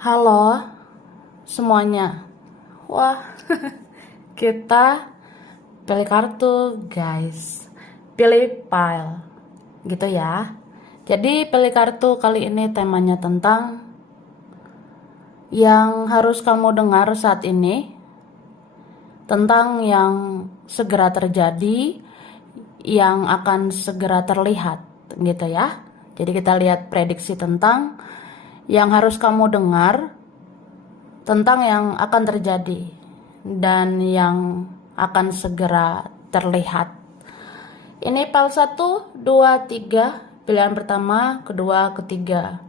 Halo semuanya. Wah, kita pilih kartu, guys. Pilih file. Gitu ya. Jadi pilih kartu kali ini temanya tentang yang harus kamu dengar saat ini, tentang yang segera terjadi, yang akan segera terlihat, gitu ya. Jadi kita lihat prediksi tentang yang harus kamu dengar, tentang yang akan terjadi dan yang akan segera terlihat. Ini file 1, 2, 3, pilihan pertama, kedua, ketiga.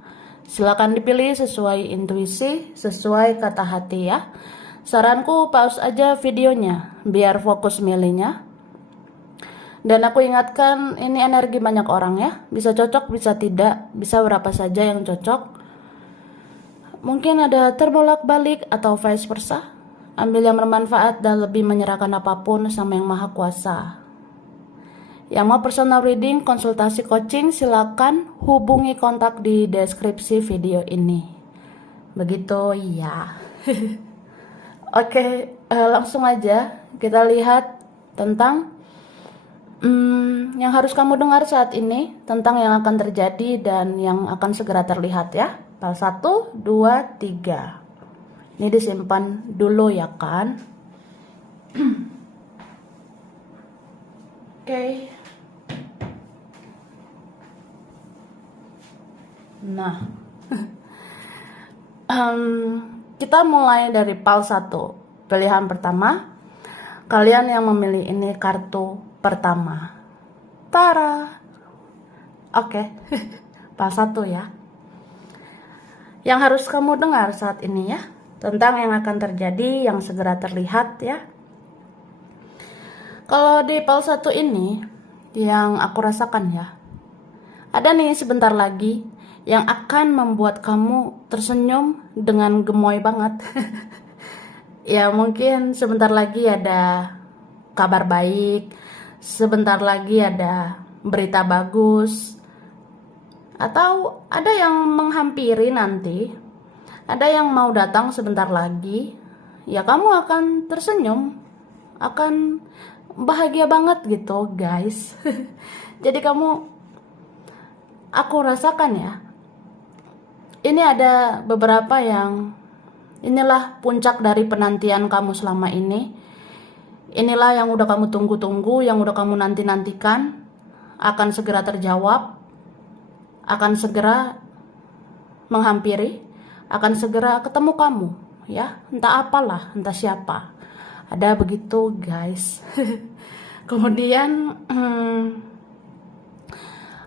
Silakan dipilih sesuai intuisi, sesuai kata hati ya. Saranku pause aja videonya biar fokus milihnya. Dan aku ingatkan ini energi banyak orang ya. Bisa cocok, bisa tidak, bisa berapa saja yang cocok. Mungkin ada terbolak-balik atau vice versa. Ambil yang bermanfaat dan lebih menyerahkan apapun sama yang maha kuasa. Yang mau personal reading, konsultasi coaching, silakan hubungi kontak di deskripsi video ini. Begitu ya. Oke, langsung aja kita lihat tentang yang harus kamu dengar saat ini, tentang yang akan terjadi dan yang akan segera terlihat ya. File 1, 2, 3. Ini disimpan dulu ya kan. Oke. Nah, kita mulai dari file 1. Pilihan pertama, kalian yang memilih ini kartu pertama. Tara. Oke. File 1 ya. Yang harus kamu dengar saat ini ya, tentang yang akan terjadi, yang segera terlihat ya. Kalau di file 1 ini, yang aku rasakan ya, ada nih sebentar lagi yang akan membuat kamu tersenyum dengan gemoy banget. Ya mungkin sebentar lagi ada kabar baik, sebentar lagi ada berita bagus, atau ada yang menghampiri nanti, ada yang mau datang sebentar lagi. Ya kamu akan tersenyum, akan bahagia banget gitu guys. Jadi aku rasakan ya, ini ada beberapa yang inilah puncak dari penantian kamu selama ini. Inilah yang udah kamu tunggu-tunggu, yang udah kamu nanti-nantikan, akan segera terjawab, akan segera menghampiri, akan segera ketemu kamu ya. Entah apalah, entah siapa. Ada begitu guys. Kemudian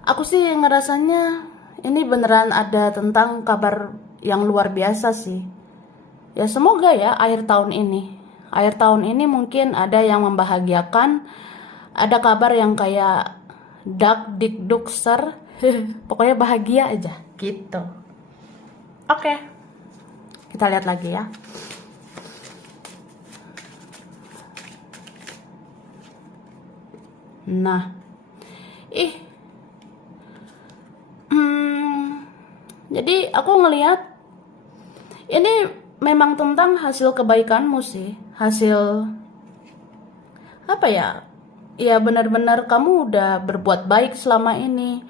aku sih ngerasanya ini beneran ada tentang kabar yang luar biasa sih. Ya semoga ya akhir tahun ini mungkin ada yang membahagiakan, ada kabar yang kayak dak dik duk ser. Pokoknya bahagia aja gitu. Oke, kita lihat lagi ya. Nah, jadi aku ngelihat ini memang tentang hasil kebaikanmu sih, hasil apa ya? Ya benar-benar kamu udah berbuat baik selama ini.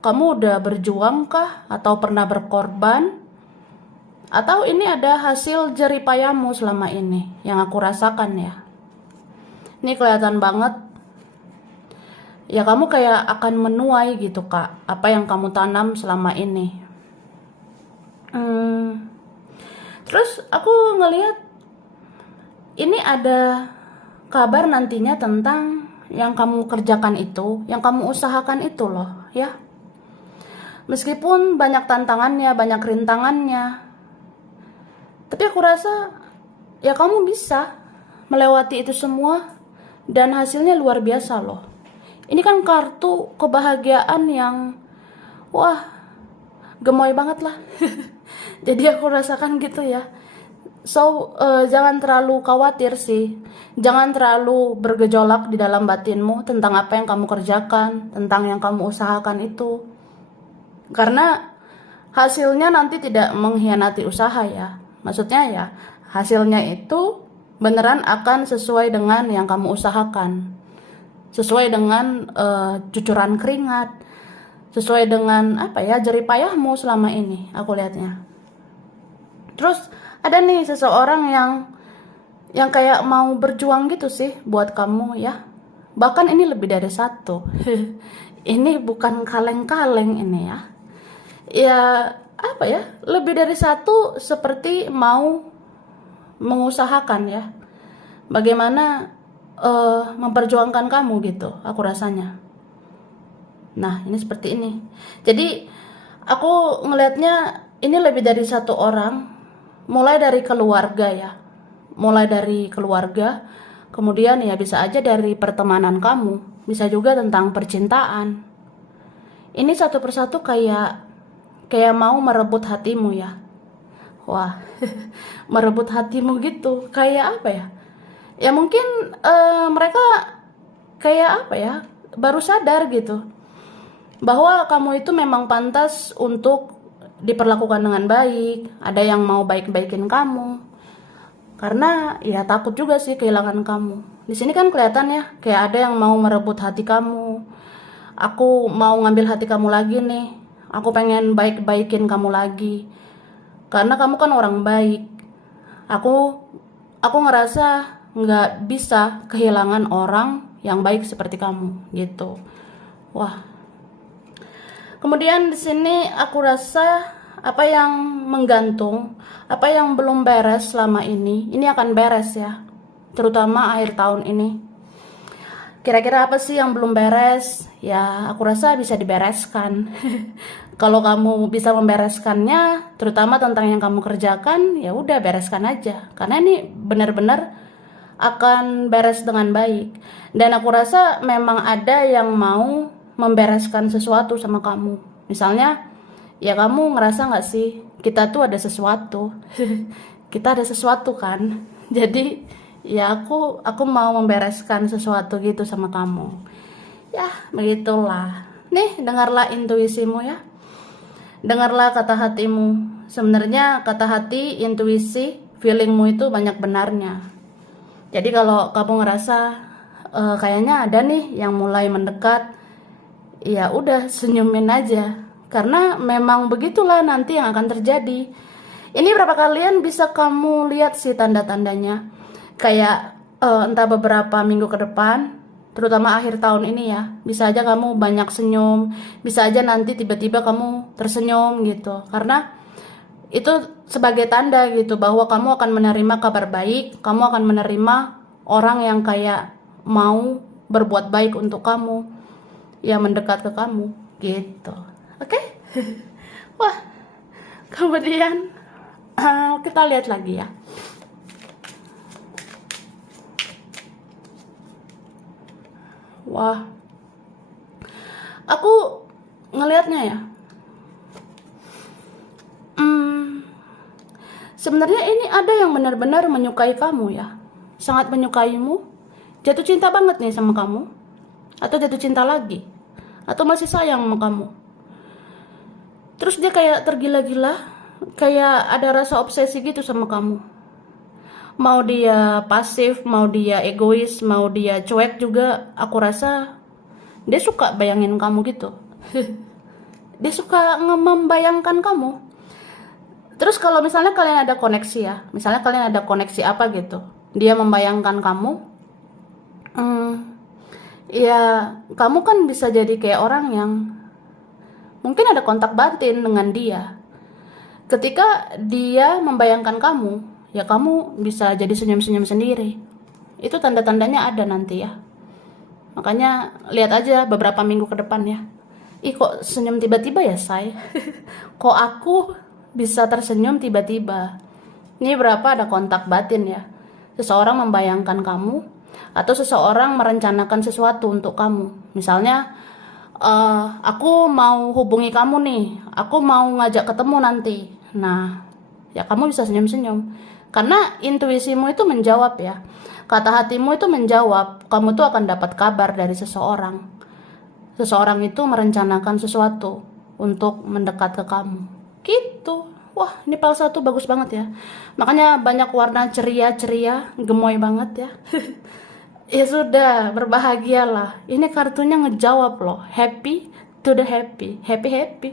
Kamu udah berjuang kah? Atau pernah berkorban? Atau ini ada hasil jeripayamu selama ini yang aku rasakan ya. Ini kelihatan banget. Ya kamu kayak akan menuai gitu kak, apa yang kamu tanam selama ini. Terus aku ngelihat ini ada kabar nantinya tentang yang kamu kerjakan itu, yang kamu usahakan itu loh ya. Meskipun banyak tantangannya, banyak rintangannya, tapi aku rasa ya kamu bisa melewati itu semua dan hasilnya luar biasa loh. Ini kan kartu kebahagiaan yang wah, gemoy banget lah. Jadi aku rasakan gitu ya. So, jangan terlalu khawatir sih. Jangan terlalu bergejolak di dalam batinmu tentang apa yang kamu kerjakan, tentang yang kamu usahakan itu. Karena hasilnya nanti tidak mengkhianati usaha ya. Maksudnya ya, hasilnya itu beneran akan sesuai dengan yang kamu usahakan. Sesuai dengan cucuran keringat, sesuai dengan apa ya, jerih payahmu selama ini, aku lihatnya. Terus ada nih seseorang yang kayak mau berjuang gitu sih buat kamu ya. Bahkan ini lebih dari satu. Ini bukan kaleng-kaleng ini ya. Ya apa ya, lebih dari satu, seperti mau mengusahakan ya bagaimana memperjuangkan kamu gitu, aku rasanya. Nah ini seperti ini. Jadi aku ngelihatnya ini lebih dari satu orang, mulai dari keluarga ya, mulai dari keluarga, kemudian ya bisa aja dari pertemanan kamu, bisa juga tentang percintaan. Ini satu persatu kayak mau merebut hatimu ya. Wah, merebut hatimu gitu. Kayak apa ya? Ya mungkin mereka kayak apa ya? Baru sadar gitu bahwa kamu itu memang pantas untuk diperlakukan dengan baik. Ada yang mau baik-baikin kamu. Karena ya takut juga sih kehilangan kamu. Di sini kan kelihatan ya, kayak ada yang mau merebut hati kamu. Aku mau ngambil hati kamu lagi nih. Aku pengen baik-baikin kamu lagi. Karena kamu kan orang baik. Aku ngerasa nggak bisa kehilangan orang yang baik seperti kamu gitu. Wah. Kemudian di sini aku rasa apa yang menggantung, apa yang belum beres selama ini akan beres ya. Terutama akhir tahun ini. Kira-kira apa sih yang belum beres? Ya, aku rasa bisa dibereskan. Kalau kamu bisa membereskannya, terutama tentang yang kamu kerjakan, ya udah bereskan aja. Karena ini benar-benar akan beres dengan baik. Dan aku rasa memang ada yang mau membereskan sesuatu sama kamu. Misalnya, ya kamu ngerasa nggak sih, kita tuh ada sesuatu. Kita ada sesuatu kan. Jadi ya aku mau membereskan sesuatu gitu sama kamu. Ya begitulah. Nih dengarlah intuisimu ya. Dengarlah kata hatimu. Sebenarnya kata hati, intuisi, feelingmu itu banyak benarnya. Jadi kalau kamu ngerasa kayaknya ada nih yang mulai mendekat, ya udah senyumin aja. Karena memang begitulah nanti yang akan terjadi. Ini berapa kalian bisa kamu lihat sih tanda-tandanya. Kayak entah beberapa minggu ke depan, terutama akhir tahun ini ya, bisa aja kamu banyak senyum, bisa aja nanti tiba-tiba kamu tersenyum gitu. Karena itu sebagai tanda gitu bahwa kamu akan menerima kabar baik, kamu akan menerima orang yang kayak mau berbuat baik untuk kamu, yang mendekat ke kamu gitu. Oke? Wah, kemudian kita lihat lagi ya. Wah, aku ngelihatnya ya, sebenarnya ini ada yang benar-benar menyukai kamu ya, sangat menyukaimu, jatuh cinta banget nih sama kamu, atau jatuh cinta lagi, atau masih sayang sama kamu. Terus dia kayak tergila-gila, kayak ada rasa obsesi gitu sama kamu. Mau dia pasif, mau dia egois, mau dia cuek juga, aku rasa dia suka bayangin kamu gitu. Dia suka membayangkan kamu. Terus kalau misalnya kalian ada koneksi ya, misalnya kalian ada koneksi apa gitu, dia membayangkan kamu, ya kamu kan bisa jadi kayak orang yang mungkin ada kontak batin dengan dia. Ketika dia membayangkan kamu, ya kamu bisa jadi senyum-senyum sendiri. Itu tanda-tandanya ada nanti ya. Makanya lihat aja beberapa minggu ke depan ya. Ih kok senyum tiba-tiba ya say. Kok aku bisa tersenyum tiba-tiba. Ini berapa ada kontak batin ya. Seseorang membayangkan kamu, atau seseorang merencanakan sesuatu untuk kamu. Misalnya aku mau hubungi kamu nih, aku mau ngajak ketemu nanti. Nah ya kamu bisa senyum-senyum. Karena intuisimu itu menjawab ya. Kata hatimu itu menjawab, kamu tuh akan dapat kabar dari seseorang. Seseorang itu merencanakan sesuatu untuk mendekat ke kamu. Gitu. Wah, ini pal satu bagus banget ya. Makanya banyak warna ceria-ceria, gemoy banget ya. Ya sudah, berbahagialah. Ini kartunya ngejawab loh. Happy to the happy. Happy happy.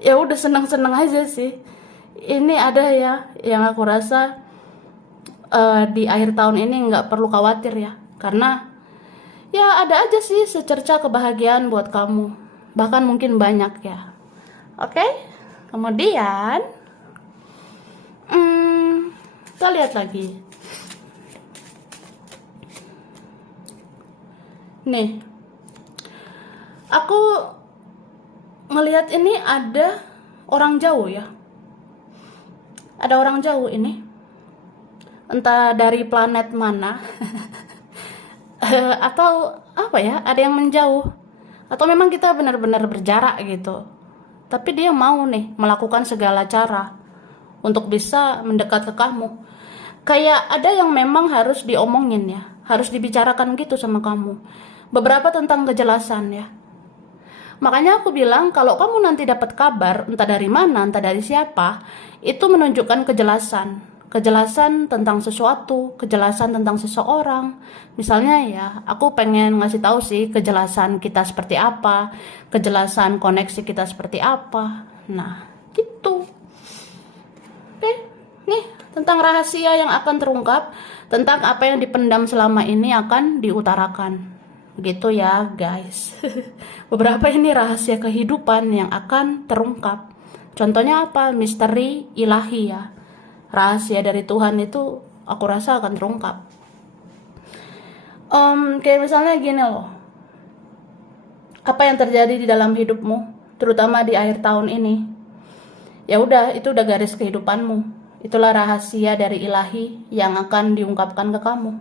Ya udah senang-senang aja sih. Ini ada ya yang aku rasa di akhir tahun ini nggak perlu khawatir ya. Karena ya ada aja sih secerca kebahagiaan buat kamu. Bahkan mungkin banyak ya. Oke? Kemudian kita lihat lagi. Nih, aku ngelihat ini ada orang jauh ya. Ada orang jauh ini. Entah dari planet mana. Atau apa ya, ada yang menjauh. Atau memang kita benar-benar berjarak gitu. Tapi dia mau nih melakukan segala cara untuk bisa mendekat ke kamu. Kayak ada yang memang harus diomongin ya. Harus dibicarakan gitu sama kamu. Beberapa tentang kejelasan ya. Makanya aku bilang kalau kamu nanti dapat kabar entah dari mana, entah dari siapa, itu menunjukkan kejelasan. Kejelasan tentang sesuatu, kejelasan tentang seseorang. Misalnya ya, aku pengen ngasih tahu sih kejelasan kita seperti apa, kejelasan koneksi kita seperti apa. Nah, gitu. Oke, nih tentang rahasia yang akan terungkap, tentang apa yang dipendam selama ini akan diutarakan. Gitu ya guys. Beberapa ini rahasia kehidupan yang akan terungkap. Contohnya apa? Misteri ilahi ya. Rahasia dari Tuhan itu aku rasa akan terungkap. Kayak misalnya gini loh. Apa yang terjadi di dalam hidupmu, terutama di akhir tahun ini? Ya udah, itu udah garis kehidupanmu. Itulah rahasia dari ilahi yang akan diungkapkan ke kamu.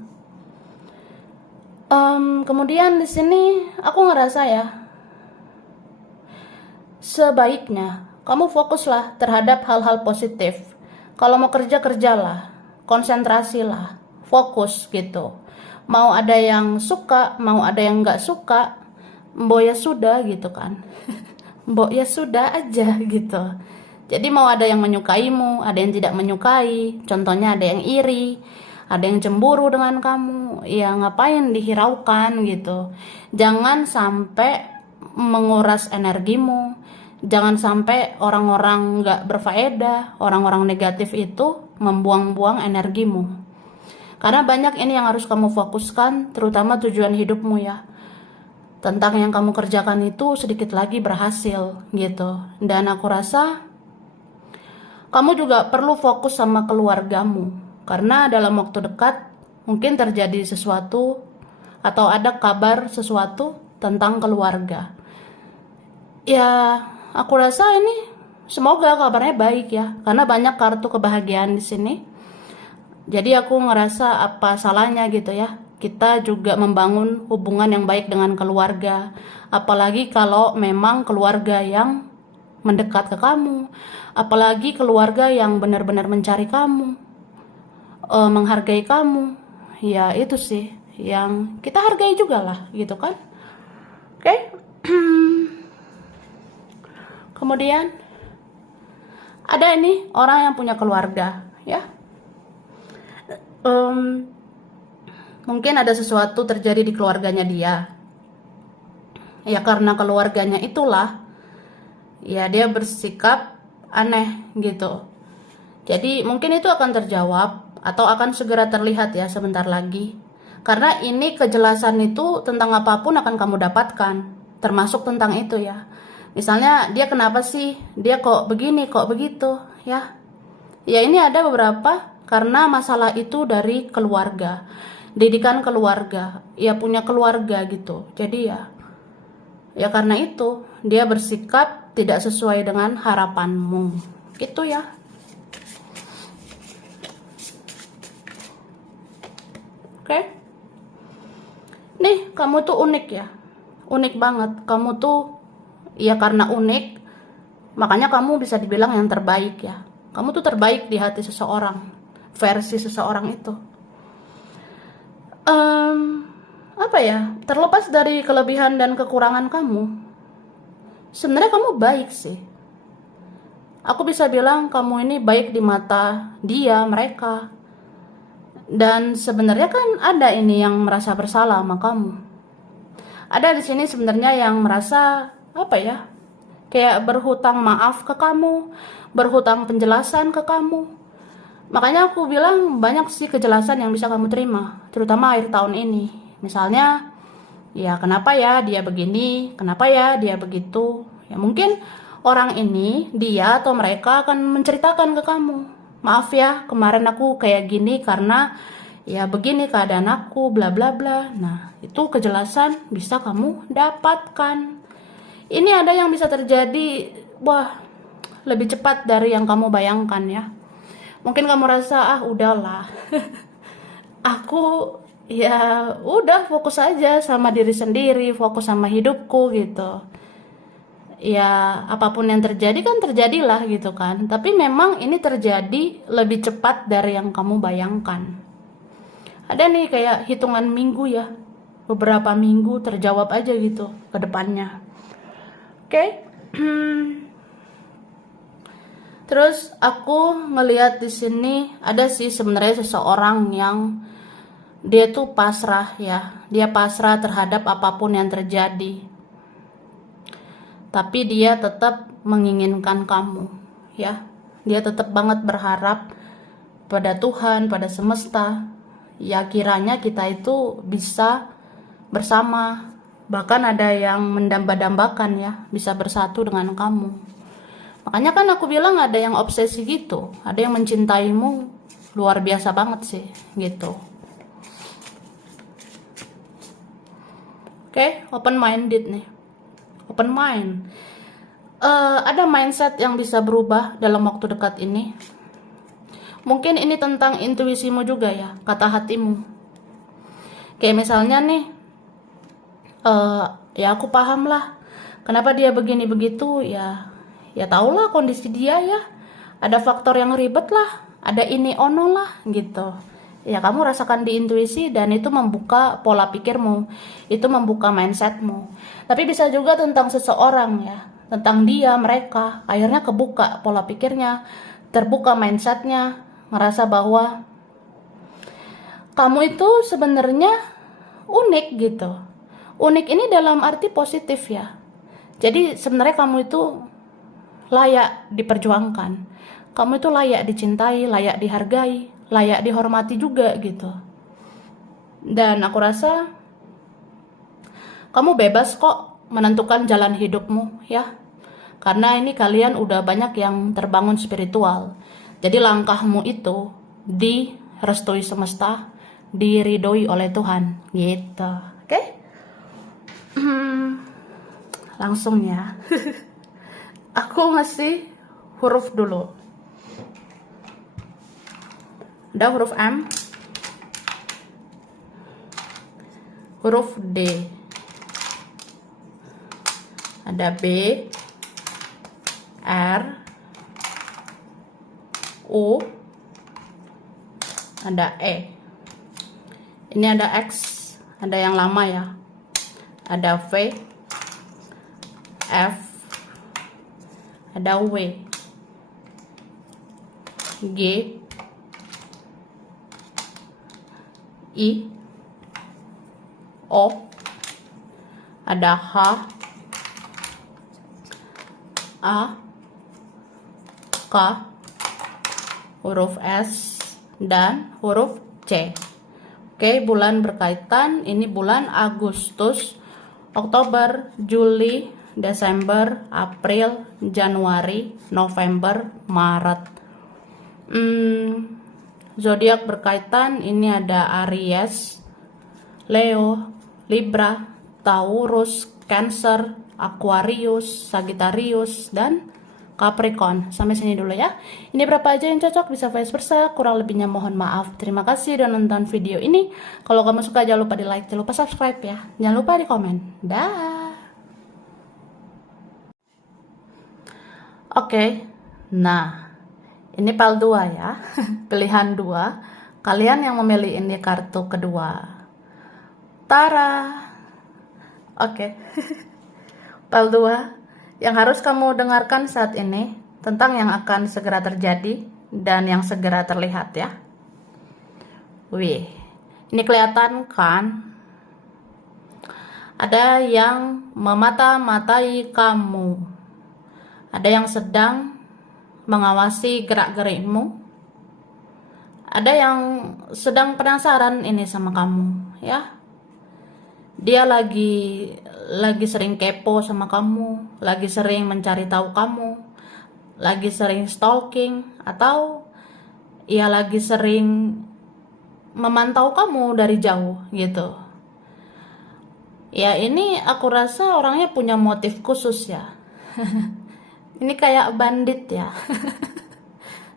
Kemudian di sini aku ngerasa ya, sebaiknya kamu fokuslah terhadap hal-hal positif. Kalau mau kerja, kerjalah, konsentrasilah, fokus gitu. Mau ada yang suka, mau ada yang nggak suka, mbok ya sudah gitu kan. Mbok ya sudah aja gitu. Jadi mau ada yang menyukaimu, ada yang tidak menyukai. Contohnya ada yang iri, ada yang cemburu dengan kamu. Ya ngapain dihiraukan gitu. Jangan sampai menguras energimu. Jangan sampai orang-orang gak berfaedah, orang-orang negatif itu membuang-buang energimu. Karena banyak ini yang harus kamu fokuskan, terutama tujuan hidupmu ya. Tentang yang kamu kerjakan itu sedikit lagi berhasil gitu. Dan aku rasa kamu juga perlu fokus sama keluargamu. Karena dalam waktu dekat mungkin terjadi sesuatu atau ada kabar sesuatu tentang keluarga. Ya, aku rasa ini semoga kabarnya baik ya, karena banyak kartu kebahagiaan di sini. Jadi aku ngerasa apa salahnya gitu ya, kita juga membangun hubungan yang baik dengan keluarga. Apalagi kalau memang keluarga yang mendekat ke kamu, apalagi keluarga yang benar-benar mencari kamu, menghargai kamu. Ya itu sih yang kita hargai juga lah gitu kan. Oke. Kemudian ada ini orang yang punya keluarga ya. Mungkin ada sesuatu terjadi di keluarganya dia. Ya karena keluarganya itulah ya dia bersikap aneh gitu. Jadi mungkin itu akan terjawab atau akan segera terlihat ya sebentar lagi. Karena ini kejelasan itu tentang apapun akan kamu dapatkan, termasuk tentang itu ya. Misalnya dia kenapa sih, dia kok begini, kok begitu, ya. Ya ini ada beberapa karena masalah itu dari keluarga, didikan keluarga, ya punya keluarga gitu. Jadi ya karena itu dia bersikap tidak sesuai dengan harapanmu, gitu ya. Oke. Nih, kamu tuh unik ya. Unik banget. Kamu tuh ya karena unik, makanya kamu bisa dibilang yang terbaik ya. Kamu tuh terbaik di hati seseorang, versi seseorang itu. Apa ya? Terlepas dari kelebihan dan kekurangan kamu, sebenarnya kamu baik sih. Aku bisa bilang kamu ini baik di mata dia, mereka. Dan sebenarnya kan ada ini yang merasa bersalah sama kamu. Ada di sini sebenarnya yang merasa apa ya? Kayak berhutang maaf ke kamu, berhutang penjelasan ke kamu. Makanya aku bilang banyak sih kejelasan yang bisa kamu terima, terutama akhir tahun ini. Misalnya, ya kenapa ya dia begini, kenapa ya dia begitu. Ya mungkin orang ini, dia atau mereka akan menceritakan ke kamu. Maaf ya, kemarin aku kayak gini karena ya begini keadaan aku, bla bla bla. Nah, itu kejelasan bisa kamu dapatkan. Ini ada yang bisa terjadi, wah, lebih cepat dari yang kamu bayangkan ya. Mungkin kamu rasa, ah udahlah, aku ya udah fokus aja sama diri sendiri, fokus sama hidupku gitu. Ya apapun yang terjadi kan terjadilah gitu kan. Tapi memang ini terjadi lebih cepat dari yang kamu bayangkan. Ada nih kayak hitungan minggu ya, beberapa minggu terjawab aja gitu ke depannya. Oke. Terus aku ngelihat di sini ada sih sebenarnya seseorang yang dia tuh pasrah ya. Dia pasrah terhadap apapun yang terjadi. Tapi dia tetap menginginkan kamu, ya. Dia tetap banget berharap pada Tuhan, pada semesta. Ya kiranya kita itu bisa bersama. Bahkan ada yang mendamba-dambakan ya, bisa bersatu dengan kamu. Makanya kan aku bilang ada yang obsesi gitu, ada yang mencintaimu luar biasa banget sih, gitu. Oke, open minded nih, open mind. Ada mindset yang bisa berubah dalam waktu dekat ini. Mungkin ini tentang intuisimu juga ya, kata hatimu. Kayak misalnya nih, ya aku paham lah, kenapa dia begini begitu ya. Ya tahulah kondisi dia ya. Ada faktor yang ribet lah, ada ini ono lah gitu. Ya kamu rasakan di intuisi dan itu membuka pola pikirmu, itu membuka mindsetmu. Tapi bisa juga tentang seseorang ya, tentang dia, mereka. Akhirnya kebuka pola pikirnya, terbuka mindsetnya, ngerasa bahwa kamu itu sebenarnya unik gitu. Unik ini dalam arti positif ya. Jadi sebenarnya kamu itu layak diperjuangkan. Kamu itu layak dicintai, layak dihargai, layak dihormati juga gitu. Dan aku rasa kamu bebas kok menentukan jalan hidupmu ya. Karena ini kalian udah banyak yang terbangun spiritual. Jadi langkahmu itu direstui semesta, diridhoi oleh Tuhan gitu. Oke? Langsung ya. Aku ngasih huruf dulu. Ada huruf M, huruf D, ada B, R, U, ada E. Ini ada X, ada yang lama ya. Ada V, F, ada W, G, I, O, ada H, A, K, huruf S, dan huruf C. Oke, bulan berkaitan, ini bulan Agustus, Oktober, Juli, Desember, April, Januari, November, Maret. Zodiak berkaitan, ini ada Aries, Leo, Libra, Taurus, Cancer, Aquarius, Sagittarius, dan Capricorn. Sampai sini dulu ya. Ini berapa aja yang cocok, bisa vice versa. Kurang lebihnya mohon maaf. Terima kasih udah nonton video ini. Kalau kamu suka jangan lupa di like, jangan lupa subscribe ya. Jangan lupa di komen. Dah. Oke. Nah, ini PAL 2 ya. Pilihan 2. Kalian yang memilih ini kartu kedua. Tara. Oke. PAL 2. Yang harus kamu dengarkan saat ini, tentang yang akan segera terjadi dan yang segera terlihat ya. Wih, ini kelihatan kan? Ada yang memata-matai kamu. Ada yang sedang mengawasi gerak-gerikmu. Ada yang sedang penasaran ini sama kamu, ya. Dia lagi sering kepo sama kamu, lagi sering mencari tahu kamu, lagi sering stalking, atau ya lagi sering memantau kamu dari jauh gitu. Ya ini aku rasa orangnya punya motif khusus ya. Ini kayak bandit ya.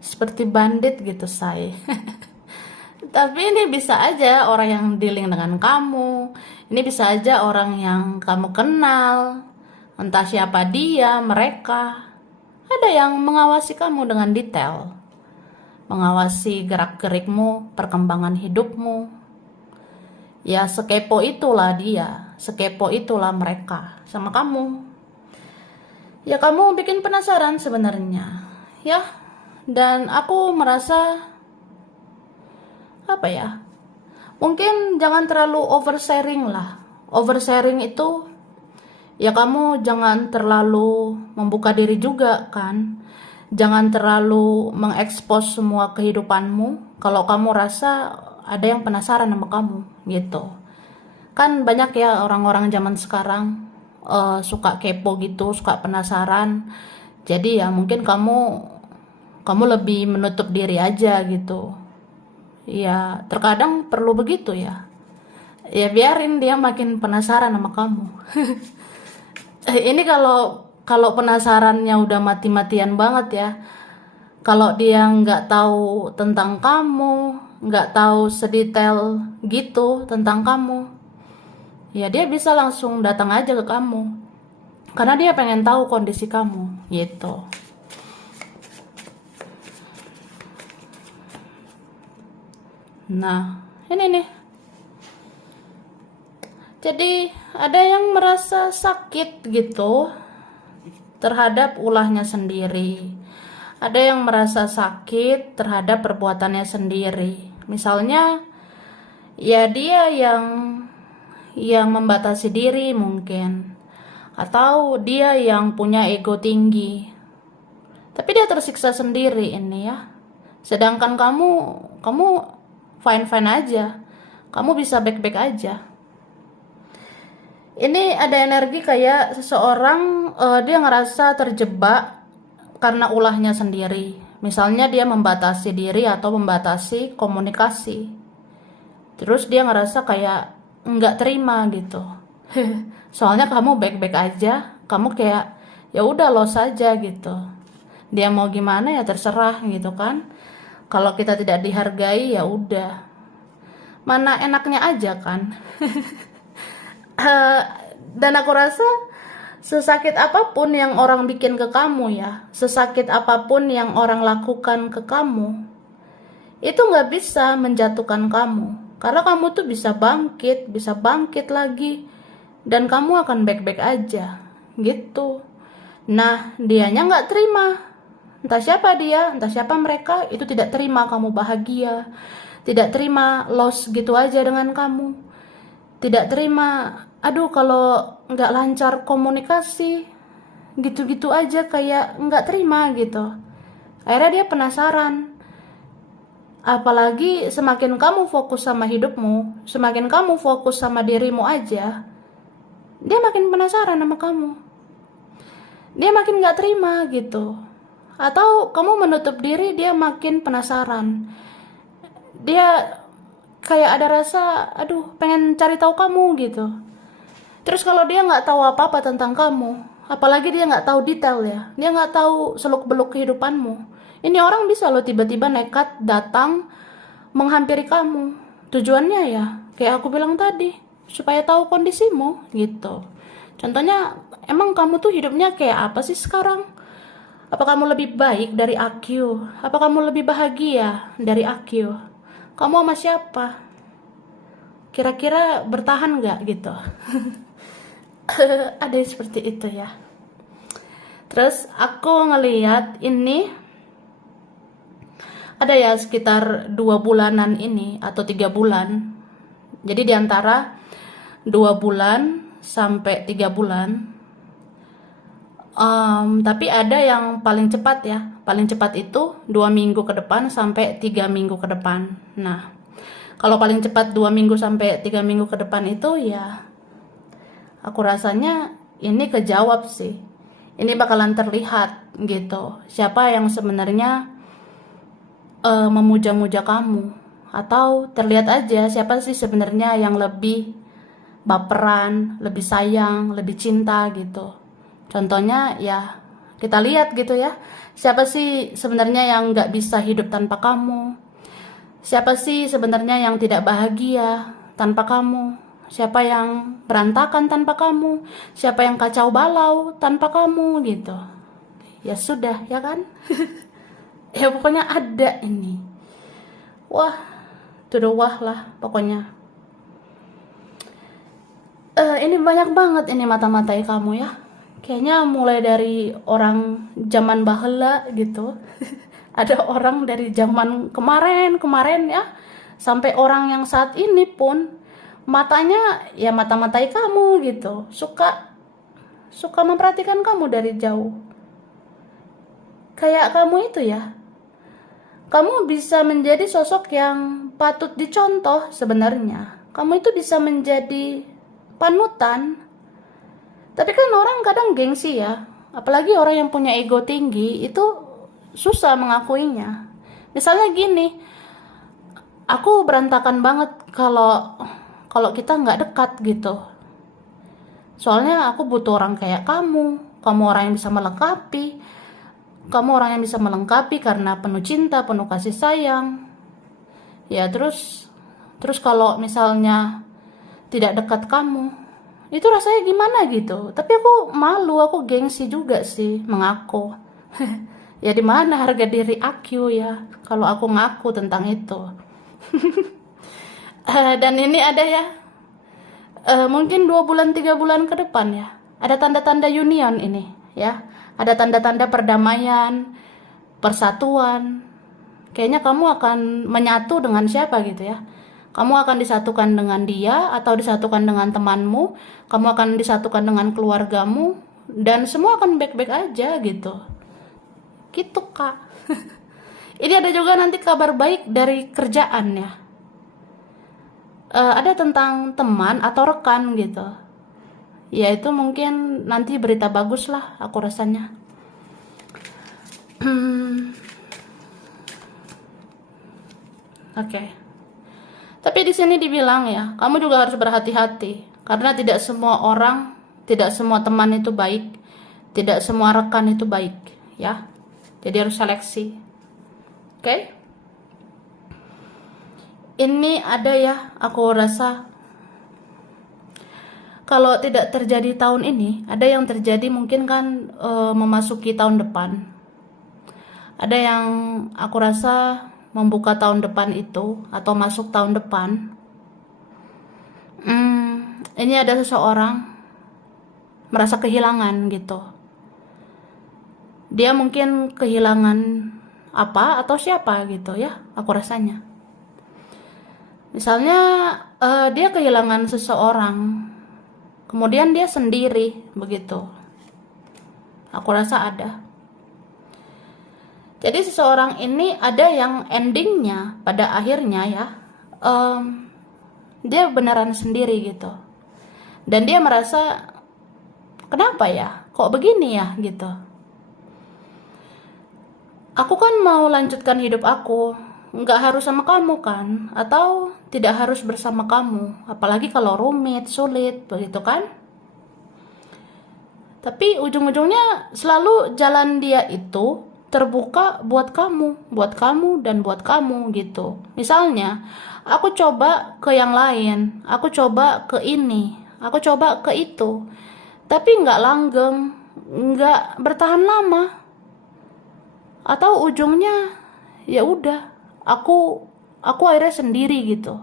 Seperti bandit gitu say. Tapi ini bisa aja orang yang dealing dengan kamu. Ini bisa aja orang yang kamu kenal. Entah siapa dia, mereka. Ada yang mengawasi kamu dengan detail. Mengawasi gerak-gerikmu, perkembangan hidupmu. Ya sekepo itulah dia. Sekepo itulah mereka sama kamu. Ya kamu bikin penasaran sebenarnya. Ya. Dan aku merasa apa ya? Mungkin jangan terlalu oversharing lah. Oversharing itu ya kamu jangan terlalu membuka diri juga kan. Jangan terlalu mengekspos semua kehidupanmu kalau kamu rasa ada yang penasaran sama kamu gitu. Kan banyak ya orang-orang zaman sekarang suka kepo gitu, suka penasaran. Jadi ya mungkin kamu lebih menutup diri aja gitu. Ya terkadang perlu begitu ya. Ya biarin dia makin penasaran sama kamu. Ini kalau penasarannya udah mati-matian banget ya. Kalau dia nggak tahu tentang kamu, nggak tahu sedetail gitu tentang kamu, ya dia bisa langsung datang aja ke kamu. Karena dia pengen tahu kondisi kamu, gitu. Nah, ini nih. Jadi ada yang merasa sakit gitu terhadap ulahnya sendiri. Ada yang merasa sakit terhadap perbuatannya sendiri. Misalnya, ya dia yang membatasi diri mungkin, atau dia yang punya ego tinggi. Tapi dia tersiksa sendiri ini ya. Sedangkan kamu fine-fine aja. Kamu bisa baik-baik aja. Ini ada energi kayak seseorang dia ngerasa terjebak karena ulahnya sendiri. Misalnya dia membatasi diri atau membatasi komunikasi. Terus dia ngerasa kayak nggak terima gitu. Soalnya kamu baik-baik aja, kamu kayak ya udah los aja gitu. Dia mau gimana ya terserah gitu kan. Kalau kita tidak dihargai ya udah. Mana enaknya aja kan. Dan aku rasa sesakit apapun yang orang bikin ke kamu ya, sesakit apapun yang orang lakukan ke kamu, itu nggak bisa menjatuhkan kamu. Karena kamu tuh bisa bangkit lagi, dan kamu akan baik-baik aja, gitu. Nah, dianya nggak terima. Entah siapa dia, entah siapa mereka, itu tidak terima kamu bahagia, tidak terima loss gitu aja dengan kamu, tidak terima, aduh kalau nggak lancar komunikasi, gitu-gitu aja kayak nggak terima gitu. Akhirnya dia penasaran. Apalagi semakin kamu fokus sama hidupmu, semakin kamu fokus sama dirimu aja, dia makin penasaran sama kamu. Dia makin nggak terima gitu. Atau kamu menutup diri, dia makin penasaran. Dia kayak ada rasa, aduh pengen cari tahu kamu gitu. Terus kalau dia nggak tahu apa-apa tentang kamu, apalagi dia nggak tahu detail ya, dia nggak tahu seluk-beluk kehidupanmu. Ini orang bisa loh tiba-tiba nekat datang menghampiri kamu. Tujuannya ya, kayak aku bilang tadi, supaya tahu kondisimu gitu. Contohnya, emang kamu tuh hidupnya kayak apa sih sekarang? Apa kamu lebih baik dari aku? Apa kamu lebih bahagia dari aku? Kamu sama siapa? Kira-kira bertahan nggak gitu? Ada yang seperti itu ya. Terus aku ngeliat ini ada ya sekitar 2 bulanan ini atau 3 bulan. Jadi diantara 2 bulan sampai 3 bulan. Tapi ada yang paling cepat ya. Paling cepat itu 2 minggu ke depan sampai 3 minggu ke depan. Nah, kalau paling cepat 2 minggu sampai 3 minggu ke depan itu ya, aku rasanya ini kejawab sih. Ini bakalan terlihat gitu. Siapa yang sebenarnya memuja-muja kamu, atau terlihat aja siapa sih sebenarnya yang lebih baperan, lebih sayang, lebih cinta gitu. Contohnya ya kita lihat gitu ya, siapa sih sebenarnya yang nggak bisa hidup tanpa kamu, siapa sih sebenarnya yang tidak bahagia tanpa kamu, siapa yang berantakan tanpa kamu, siapa yang kacau balau tanpa kamu gitu. Ya sudah ya kan. Ya pokoknya ada ini. Wah, to the wah lah pokoknya. Ini banyak banget ini mata-matai kamu ya. Kayaknya mulai dari orang zaman bahela gitu. Ada orang dari zaman kemarin ya, sampai orang yang saat ini pun matanya ya mata-matai kamu gitu. Suka memperhatikan kamu dari jauh. Kayak kamu itu ya. Kamu bisa menjadi sosok yang patut dicontoh sebenarnya. Kamu itu bisa menjadi panutan. Tapi kan orang kadang gengsi ya. Apalagi orang yang punya ego tinggi itu susah mengakuinya. Misalnya gini, aku berantakan banget kalau kita nggak dekat gitu. Soalnya aku butuh orang kayak kamu. Kamu orang yang bisa melengkapi. Kamu orang yang bisa melengkapi karena penuh cinta, penuh kasih sayang. Ya terus kalau misalnya tidak dekat kamu, itu rasanya gimana gitu. Tapi aku malu, aku gengsi juga sih mengaku. Ya di mana harga diri aku ya kalau aku ngaku tentang itu. Dan ini ada ya, mungkin 2 bulan 3 bulan ke depan ya, ada tanda-tanda union ini ya. Ada tanda-tanda perdamaian, persatuan. Kayaknya kamu akan menyatu dengan siapa gitu ya. Kamu akan disatukan dengan dia atau disatukan dengan temanmu. Kamu akan disatukan dengan keluargamu. Dan semua akan baik-baik aja gitu. Gitu Kak. Ini ada juga nanti kabar baik dari kerjaan ya. Ada tentang teman atau rekan gitu. Ya itu mungkin nanti berita bagus lah aku rasanya. Oke. Tapi di sini dibilang ya, kamu juga harus berhati-hati karena tidak semua orang, tidak semua teman itu baik, tidak semua rekan itu baik, ya. Jadi harus seleksi. Oke? Ini ada ya, aku rasa kalau tidak terjadi tahun ini, ada yang terjadi mungkin kan memasuki tahun depan. Ada yang aku rasa membuka tahun depan itu atau masuk tahun depan. Ini ada seseorang merasa kehilangan gitu. Dia mungkin kehilangan apa atau siapa gitu ya, aku rasanya. Misalnya dia kehilangan seseorang. Kemudian dia sendiri begitu. Aku rasa ada. Jadi seseorang ini ada yang endingnya pada akhirnya ya, dia beneran sendiri gitu. Dan dia merasa kenapa ya, kok begini ya gitu. Aku kan mau lanjutkan hidup aku, nggak harus sama kamu kan, atau tidak harus bersama kamu, apalagi kalau rumit, sulit, begitu kan. Tapi ujung-ujungnya selalu jalan dia itu terbuka buat kamu dan buat kamu gitu. Misalnya, aku coba ke yang lain, aku coba ke ini, aku coba ke itu, tapi nggak langgeng, nggak bertahan lama, atau ujungnya ya udah, aku akhirnya sendiri gitu.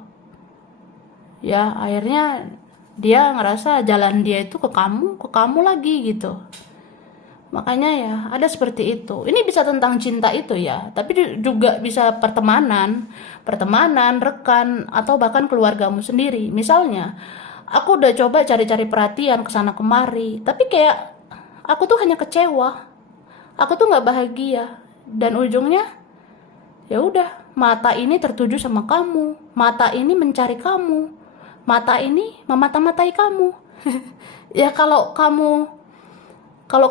Ya akhirnya dia ngerasa jalan dia itu ke kamu lagi gitu. Makanya ya, ada seperti itu. Ini bisa tentang cinta itu ya, tapi juga bisa pertemanan, pertemanan, rekan, atau bahkan keluargamu sendiri. Misalnya, aku udah coba cari-cari perhatian ke sana kemari, tapi kayak aku tuh hanya kecewa. Aku tuh nggak bahagia. Dan ujungnya, ya udah, mata ini tertuju sama kamu, mata ini mencari kamu, mata ini memata-matai kamu. Ya kalau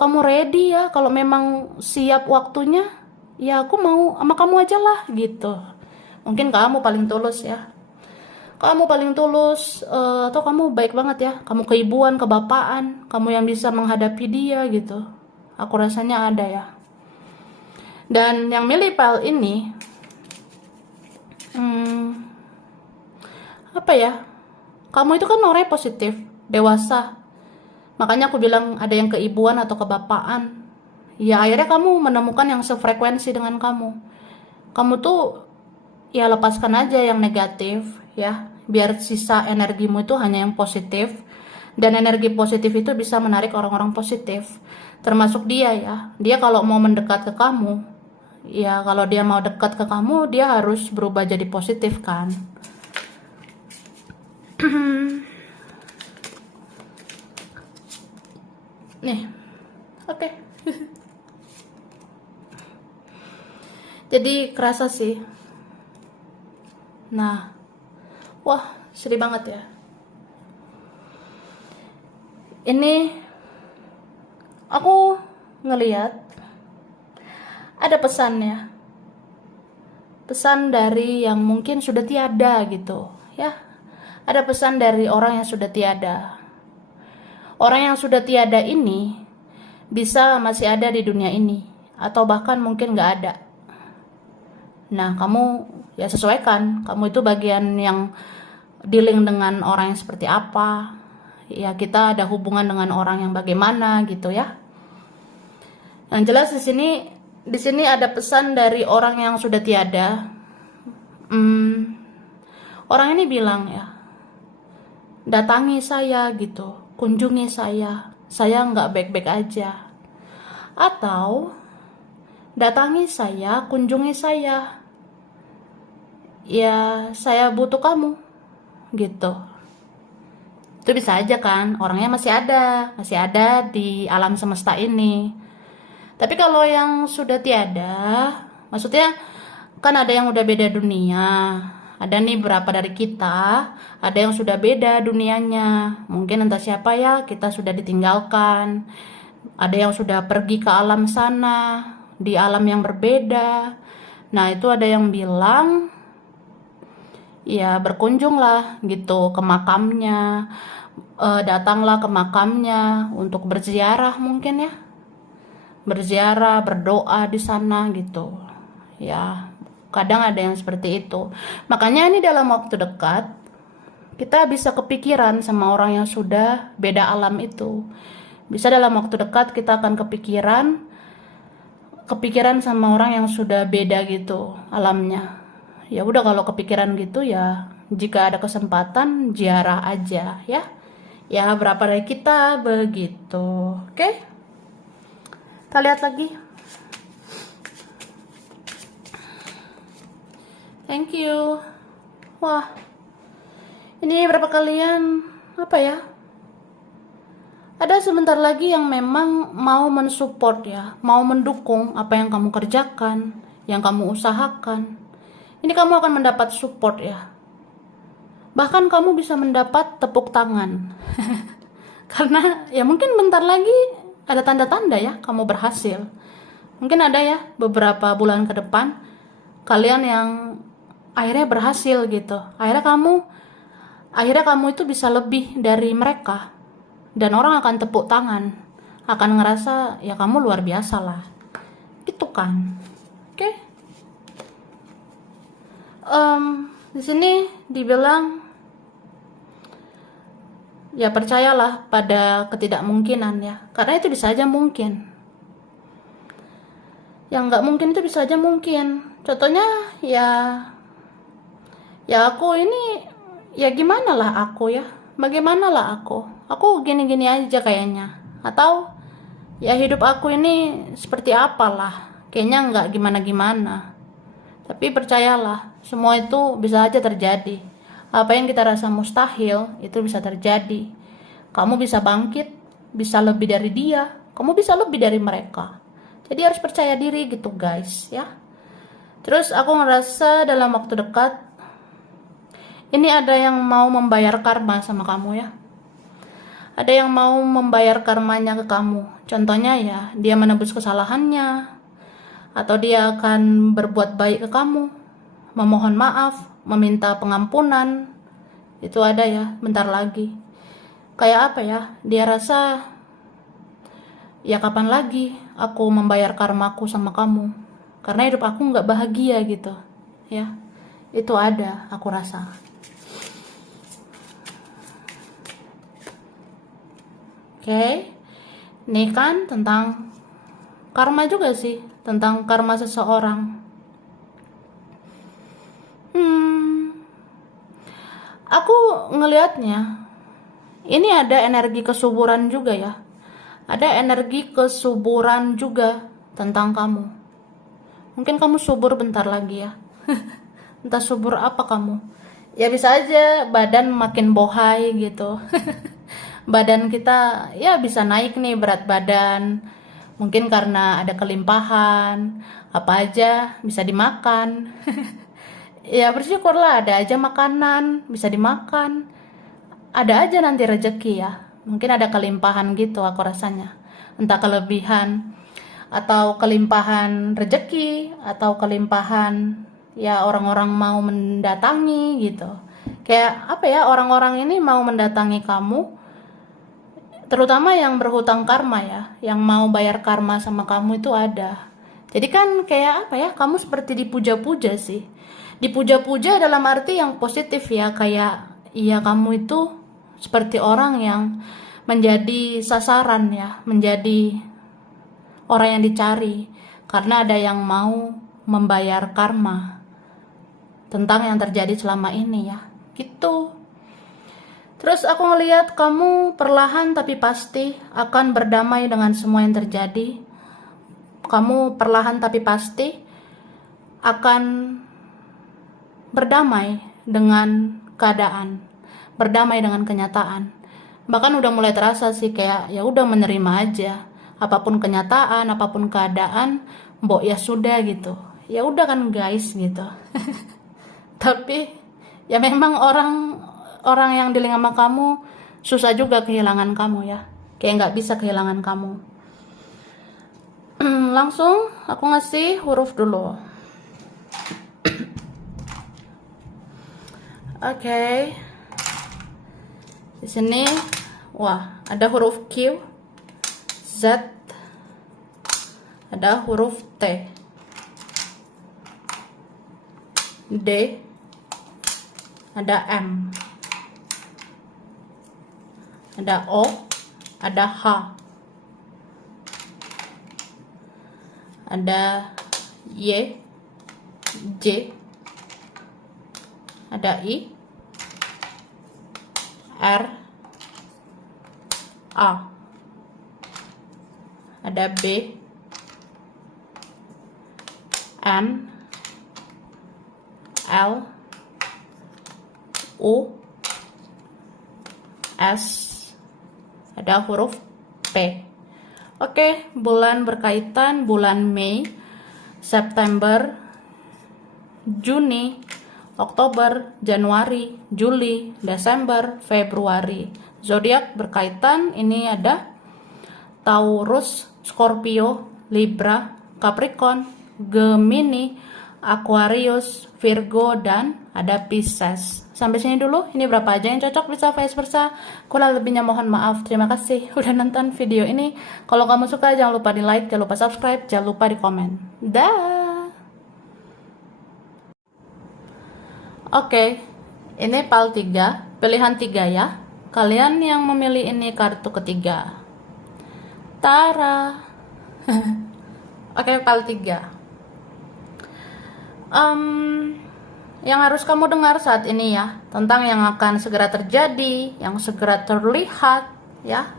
kamu ready ya, kalau memang siap waktunya, ya aku mau sama kamu aja lah gitu. Mungkin kamu paling tulus ya. Kamu paling tulus, atau kamu baik banget ya. Kamu keibuan, kebapaan, kamu yang bisa menghadapi dia gitu. Aku rasanya ada ya. Dan yang milih file ini, apa ya? Kamu itu kan orangnya positif, dewasa. Makanya aku bilang ada yang keibuan atau kebapaan. Ya akhirnya kamu menemukan yang sefrekuensi dengan kamu. Kamu tuh ya lepaskan aja yang negatif ya. Biar sisa energimu itu hanya yang positif. Dan energi positif itu bisa menarik orang-orang positif. Termasuk dia ya. Dia kalau mau mendekat ke kamu, ya kalau dia mau dekat ke kamu, dia harus berubah jadi positif kan. Nih, oke. Jadi kerasa sih. Nah, wah sedih banget ya. Ini aku ngeliat ada pesannya. Pesan dari yang mungkin sudah tiada gitu ya. Ada pesan dari orang yang sudah tiada. Orang yang sudah tiada ini bisa masih ada di dunia ini, atau bahkan mungkin gak ada. Nah, kamu ya sesuaikan. Kamu itu bagian yang dealing dengan orang yang seperti apa. Ya kita ada hubungan dengan orang yang bagaimana gitu ya. Yang jelas di sini ada pesan dari orang yang sudah tiada. Orang ini bilang ya, datangi saya gitu, kunjungi saya nggak baik-baik aja. Atau datangi saya, kunjungi saya, ya saya butuh kamu gitu. Itu bisa aja kan, orangnya masih ada di alam semesta ini. Tapi kalau yang sudah tiada, maksudnya kan ada yang udah beda dunia. Ada nih berapa dari kita, ada yang sudah beda dunianya. Mungkin entah siapa ya, kita sudah ditinggalkan. Ada yang sudah pergi ke alam sana, di alam yang berbeda. Nah, itu ada yang bilang, ya berkunjunglah gitu ke makamnya. Datanglah ke makamnya untuk berziarah mungkin ya. Berziarah, berdoa di sana gitu. Ya, kadang ada yang seperti itu. Makanya ini dalam waktu dekat kita bisa kepikiran sama orang yang sudah beda alam itu. Bisa dalam waktu dekat kita akan kepikiran sama orang yang sudah beda gitu alamnya. Ya udah kalau kepikiran gitu ya jika ada kesempatan ziarah aja ya. Ya berapa dari kita begitu. Oke? Kita lihat lagi. Thank you. Wah, ini berapa kalian apa ya? Ada sebentar lagi yang memang mau mensupport ya, mau mendukung apa yang kamu kerjakan, yang kamu usahakan. Ini kamu akan mendapat support ya. Bahkan kamu bisa mendapat tepuk tangan. Karena ya mungkin bentar lagi ada tanda-tanda ya kamu berhasil. Mungkin ada ya beberapa bulan ke depan kalian yang akhirnya berhasil gitu. Akhirnya kamu itu bisa lebih dari mereka. Dan orang akan tepuk tangan, akan ngerasa ya kamu luar biasa lah. Gitu kan. Oke. Di sini dibilang ya percayalah pada ketidakmungkinan ya. Karena itu bisa aja mungkin. Yang nggak mungkin itu bisa aja mungkin. Contohnya ya aku ini ya gimana lah aku ya, bagaimana lah aku gini-gini aja kayaknya, atau Ya hidup aku ini seperti apalah, kayaknya nggak gimana-gimana. Tapi percayalah, semua itu bisa aja terjadi. Apa yang kita rasa mustahil, itu bisa terjadi. Kamu bisa bangkit, bisa lebih dari dia, kamu bisa lebih dari mereka. Jadi harus percaya diri gitu guys ya. Terus aku ngerasa dalam waktu dekat, ini ada yang mau membayar karma sama kamu ya. Ada yang mau membayar karmanya ke kamu. Contohnya ya, dia menebus kesalahannya, atau dia akan berbuat baik ke kamu, memohon maaf, meminta pengampunan. Itu ada ya, bentar lagi. Kayak apa ya, dia rasa, ya kapan lagi aku membayar karmaku sama kamu, karena hidup aku nggak bahagia gitu ya. Itu ada, aku rasa. Oke, ini kan tentang karma juga sih, tentang karma seseorang. Aku ngelihatnya, ini ada energi kesuburan juga ya. Ada energi kesuburan juga tentang kamu. Mungkin kamu subur bentar lagi ya. Entah subur apa kamu. Ya bisa aja badan makin bohai gitu. Badan kita ya bisa naik nih berat badan. Mungkin karena ada kelimpahan, apa aja bisa dimakan. Ya bersyukurlah ada aja makanan bisa dimakan. Ada aja nanti rezeki ya. Mungkin ada kelimpahan gitu aku rasanya. Entah kelebihan atau kelimpahan rezeki atau kelimpahan ya orang-orang mau mendatangi gitu. Kayak apa ya, orang-orang ini mau mendatangi kamu, terutama yang berhutang karma ya, yang mau bayar karma sama kamu itu ada. Jadi kan kayak apa ya, kamu seperti dipuja-puja sih. Dipuja-puja dalam arti yang positif ya, kayak iya kamu itu seperti orang yang menjadi sasaran ya, menjadi orang yang dicari karena ada yang mau membayar karma tentang yang terjadi selama ini ya. Gitu. Terus aku ngelihat kamu perlahan tapi pasti akan berdamai dengan semua yang terjadi. Kamu perlahan tapi pasti akan berdamai dengan keadaan, berdamai dengan kenyataan. Bahkan udah mulai terasa sih kayak ya udah menerima aja. Apapun kenyataan, apapun keadaan, mbok ya sudah gitu. Ya udah kan guys gitu. Tapi ya memang orang yang dealing sama kamu susah juga kehilangan kamu ya. Kayak nggak bisa kehilangan kamu. Langsung aku ngasih huruf dulu. Oke. Di sini wah, ada huruf Q, Z, ada huruf T, D, ada M, ada O, ada H, ada Y, J, ada I, R, A, ada B, N, L, U, S, ada huruf P. Oke, bulan berkaitan bulan Mei, September, Juni, Oktober, Januari, Juli, Desember, Februari. Zodiak berkaitan ini ada Taurus, Scorpio, Libra, Capricorn, Gemini, Aquarius, Virgo, dan ada Pisces. Sampai sini dulu, ini berapa aja yang cocok, bisa vice versa. Kurang lebihnya mohon maaf. Terima kasih udah nonton video ini. Kalau kamu suka jangan lupa di like, jangan lupa subscribe, jangan lupa di komen. Dah. Oke, ini PAL 3, pilihan 3 ya. Kalian yang memilih ini kartu ketiga. Tara. Oke, PAL 3. Yang harus kamu dengar saat ini ya, tentang yang akan segera terjadi, yang segera terlihat ya.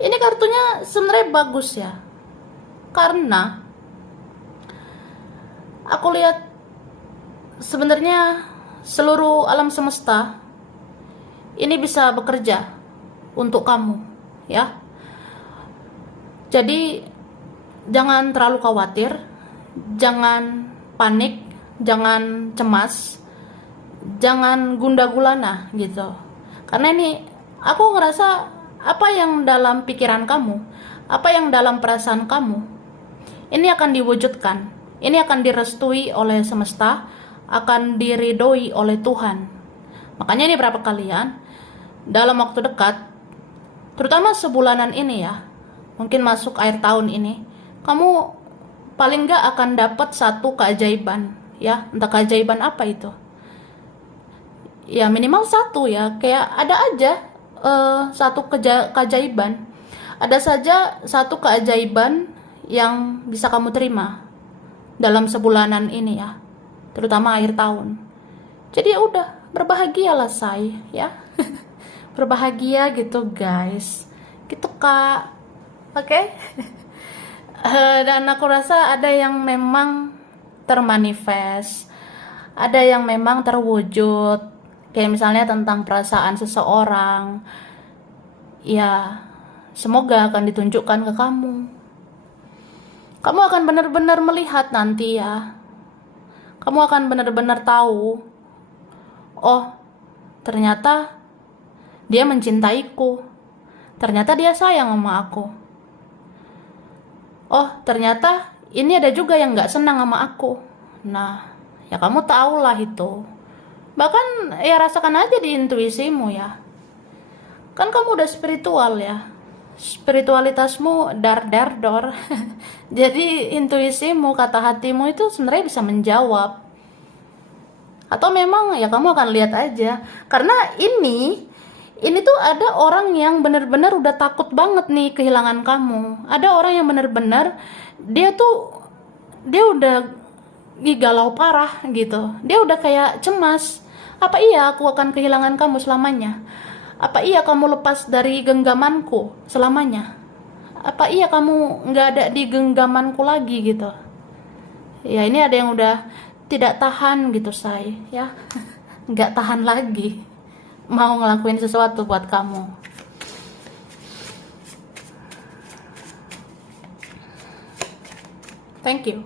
Ini kartunya sebenarnya bagus ya, karena aku lihat sebenarnya seluruh alam semesta ini bisa bekerja untuk kamu, ya. Jadi jangan terlalu khawatir, jangan panik, jangan cemas, jangan gundah gulana gitu. Karena ini aku ngerasa apa yang dalam pikiran kamu, apa yang dalam perasaan kamu, ini akan diwujudkan. Ini akan direstui oleh semesta, akan diridhoi oleh Tuhan. Makanya ini berapa kalian dalam waktu dekat, terutama sebulanan ini ya, mungkin masuk akhir tahun ini, kamu paling nggak akan dapat satu keajaiban, ya. Entah keajaiban apa itu, ya minimal satu ya, kayak ada aja satu keajaiban, ada saja satu keajaiban yang bisa kamu terima dalam sebulanan ini ya, terutama akhir tahun. Jadi ya udah, berbahagialah say ya. Berbahagia gitu guys, gitu kak. Oke. Dan aku rasa ada yang memang termanifest, ada yang memang terwujud, kayak misalnya tentang perasaan seseorang, ya semoga akan ditunjukkan ke kamu. Kamu akan benar-benar melihat nanti ya, kamu akan benar-benar tahu, oh ternyata dia mencintaiku, ternyata dia sayang sama aku, oh ternyata ini ada juga yang gak senang sama aku. Nah ya kamu tahulah itu. Bahkan ya rasakan aja di intuisimu ya. Kan kamu udah spiritual ya. Spiritualitasmu dar-dar-dor. Jadi intuisimu, kata hatimu itu sebenarnya bisa menjawab. Atau memang ya kamu akan lihat aja. Karena ini tuh ada orang yang benar-benar udah takut banget nih kehilangan kamu. Ada orang yang benar-benar dia udah galau parah gitu. Dia udah kayak cemas. Apa iya aku akan kehilangan kamu selamanya? Apa iya kamu lepas dari genggamanku selamanya? Apa iya kamu nggak ada di genggamanku lagi gitu? Ya ini ada yang udah tidak tahan gitu say ya. Nggak tahan lagi mau ngelakuin sesuatu buat kamu. Thank you.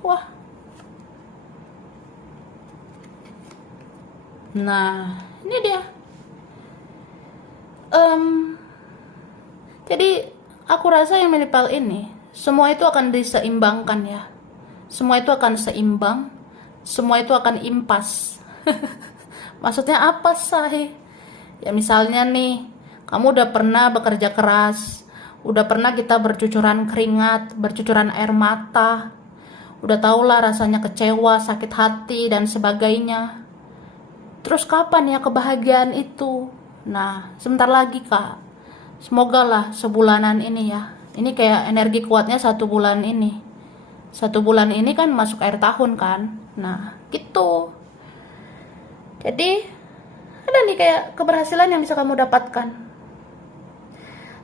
Wah. Nah, ini dia. Jadi aku rasa yang menipal ini, semua itu akan diseimbangkan ya. Semua itu akan seimbang. Semua itu akan impas. Maksudnya apa sih? Ya misalnya nih, kamu udah pernah bekerja keras, udah pernah kita bercucuran keringat, bercucuran air mata, udah tau lah rasanya kecewa, sakit hati, dan sebagainya. Terus kapan ya kebahagiaan itu? Nah, sebentar lagi kak. Semoga lah sebulanan ini ya. Ini kayak energi kuatnya 1 bulan ini. 1 bulan ini kan masuk akhir tahun kan. Nah, gitu. Jadi, ada nih kayak keberhasilan yang bisa kamu dapatkan.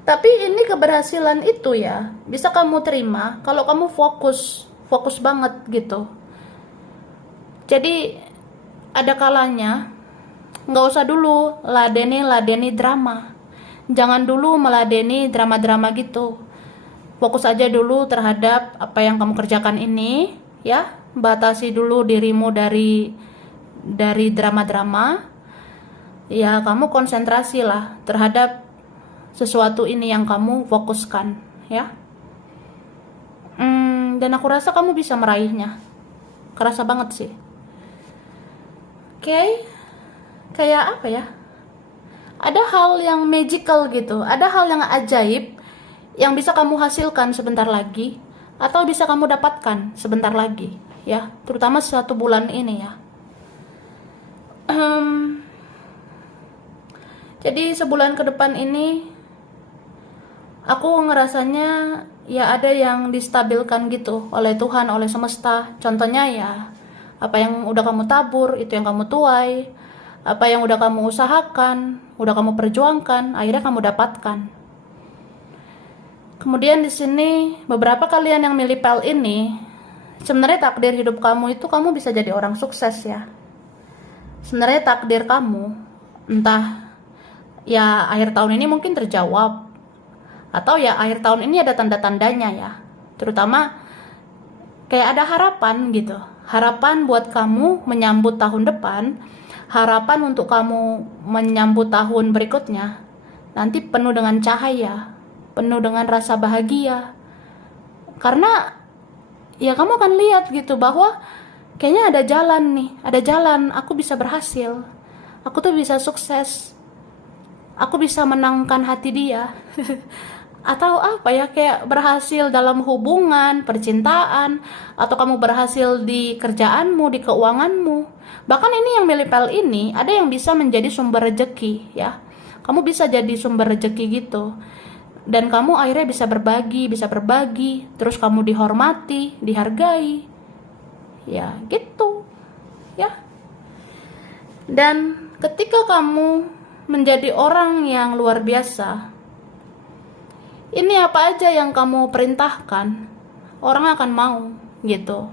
Tapi ini keberhasilan itu ya, bisa kamu terima kalau kamu fokus banget gitu. Jadi, ada kalanya nggak usah dulu ladeni drama. Jangan dulu meladeni drama-drama gitu. Fokus aja dulu terhadap apa yang kamu kerjakan ini ya. Batasi dulu dirimu dari drama-drama. Ya kamu konsentrasi lah terhadap sesuatu ini yang kamu fokuskan ya. Dan aku rasa kamu bisa meraihnya. Kerasa banget sih. Oke. Kayak apa ya? Ada hal yang magical gitu, ada hal yang ajaib yang bisa kamu hasilkan sebentar lagi, atau bisa kamu dapatkan sebentar lagi, ya. Terutama 1 bulan ini ya. Jadi sebulan ke depan ini, aku ngerasanya ya ada yang distabilkan gitu oleh Tuhan, oleh semesta. Contohnya ya, apa yang udah kamu tabur, itu yang kamu tuai. Apa yang udah kamu usahakan, udah kamu perjuangkan, akhirnya kamu dapatkan. Kemudian di sini beberapa kalian yang milih pel ini, sebenarnya takdir hidup kamu itu kamu bisa jadi orang sukses ya. Sebenarnya takdir kamu, entah ya akhir tahun ini mungkin terjawab, atau ya akhir tahun ini ada tanda-tandanya ya. Terutama kayak ada harapan gitu. Harapan buat kamu menyambut tahun depan, harapan untuk kamu menyambut tahun berikutnya. Nanti penuh dengan cahaya, penuh dengan rasa bahagia. Karena ya kamu akan lihat gitu bahwa kayaknya ada jalan nih, ada jalan, aku bisa berhasil. Aku tuh bisa sukses. Aku bisa menangkan hati dia. Atau apa ya, kayak berhasil dalam hubungan, percintaan, atau kamu berhasil di kerjaanmu, di keuanganmu. Bahkan ini yang milih pel ini, ada yang bisa menjadi sumber rezeki ya. Kamu bisa jadi sumber rezeki gitu. Dan kamu akhirnya bisa berbagi, terus kamu dihormati, dihargai. Ya, gitu. Ya. Dan ketika kamu menjadi orang yang luar biasa, ini apa aja yang kamu perintahkan, orang akan mau gitu.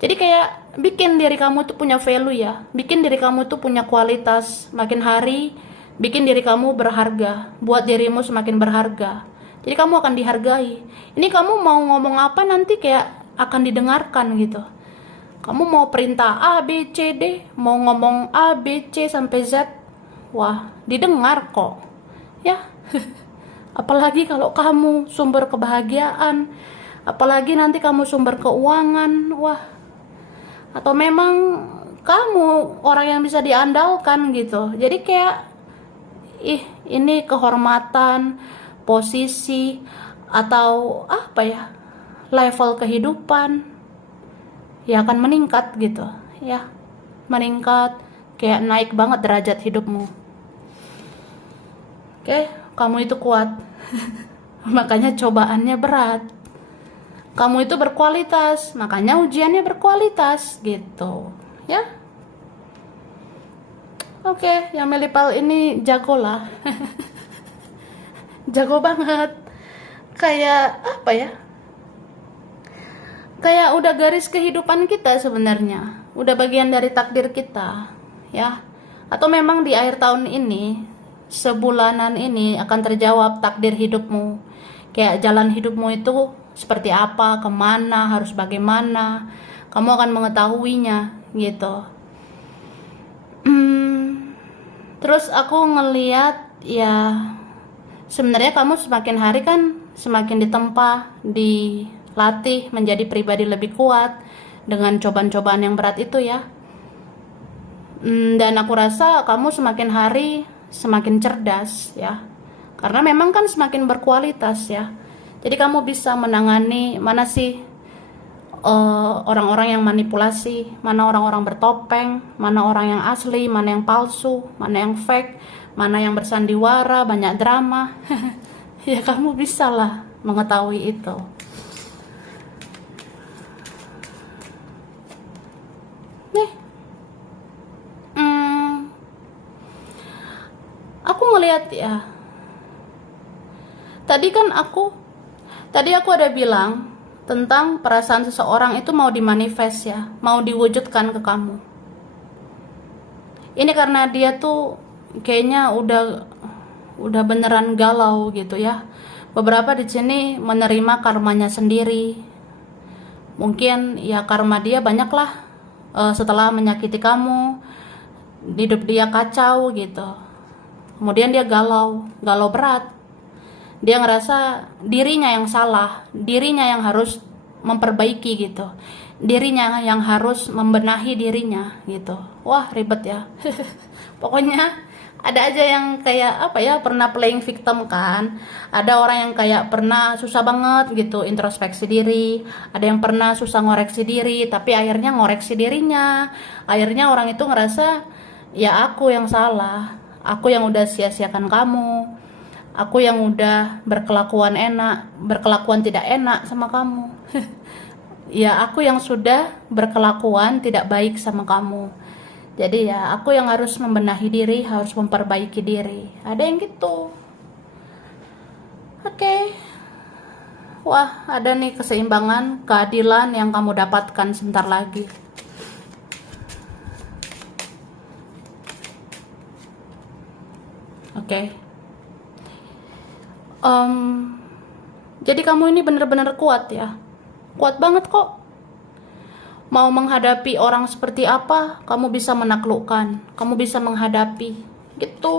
Jadi kayak bikin diri kamu tuh punya value ya, bikin diri kamu tuh punya kualitas, makin hari bikin diri kamu berharga, buat dirimu semakin berharga. Jadi kamu akan dihargai. Ini kamu mau ngomong apa nanti kayak akan didengarkan gitu. Kamu mau perintah A, B, C, D, mau ngomong A, B, C sampai Z, wah didengar kok ya. Apalagi kalau kamu sumber kebahagiaan, apalagi nanti kamu sumber keuangan, wah. Atau memang kamu orang yang bisa diandalkan gitu. Jadi kayak ini kehormatan, posisi, atau apa ya, level kehidupan ya akan meningkat gitu ya, meningkat, kayak naik banget derajat hidupmu. Oke, kamu itu kuat. Makanya cobaannya berat. Kamu itu berkualitas, makanya ujiannya berkualitas gitu ya. Oke, yang milih pel ini jago lah. Jago banget. Kayak apa ya? Kayak udah garis kehidupan kita sebenarnya. Udah bagian dari takdir kita, ya. Atau memang di akhir tahun ini, sebulanan ini akan terjawab takdir hidupmu. Kayak jalan hidupmu itu seperti apa, kemana, harus bagaimana. Kamu akan mengetahuinya gitu. Terus aku ngeliat ya, sebenarnya kamu semakin hari kan semakin ditempa, dilatih menjadi pribadi lebih kuat dengan cobaan-cobaan yang berat itu ya. Dan aku rasa kamu semakin hari semakin cerdas ya, karena memang kan semakin berkualitas ya. Jadi kamu bisa menangani mana sih orang-orang yang manipulasi, mana orang-orang bertopeng, mana orang yang asli, mana yang palsu, mana yang fake, mana yang bersandiwara, banyak drama. Ya kamu bisa lah mengetahui itu. Nih, aku ngeliat ya. Tadi aku ada bilang tentang perasaan seseorang itu mau dimanifest ya, mau diwujudkan ke kamu. Ini karena dia tuh kayaknya udah beneran galau gitu ya. Beberapa di sini menerima karmanya sendiri. Mungkin ya karma dia banyak lah, setelah menyakiti kamu, hidup dia kacau gitu. Kemudian dia galau berat. Dia ngerasa dirinya yang salah, dirinya yang harus memperbaiki gitu, dirinya yang harus membenahi dirinya gitu. Wah ribet ya. Pokoknya ada aja yang kayak apa ya, pernah playing victim kan. Ada orang yang kayak pernah susah banget gitu introspeksi diri, ada yang pernah susah ngoreksi diri, tapi akhirnya ngoreksi dirinya. Akhirnya orang itu ngerasa ya aku yang salah, aku yang udah sia-siakan kamu, aku yang udah berkelakuan tidak enak sama kamu. Ya aku yang sudah berkelakuan tidak baik sama kamu. Jadi ya aku yang harus membenahi diri, harus memperbaiki diri. Ada yang gitu. Oke. Wah, ada nih keseimbangan, keadilan yang kamu dapatkan sebentar lagi. Oke. Jadi kamu ini benar-benar kuat ya. Kuat banget kok. Mau menghadapi orang seperti apa, kamu bisa menaklukkan. Kamu bisa menghadapi. Gitu.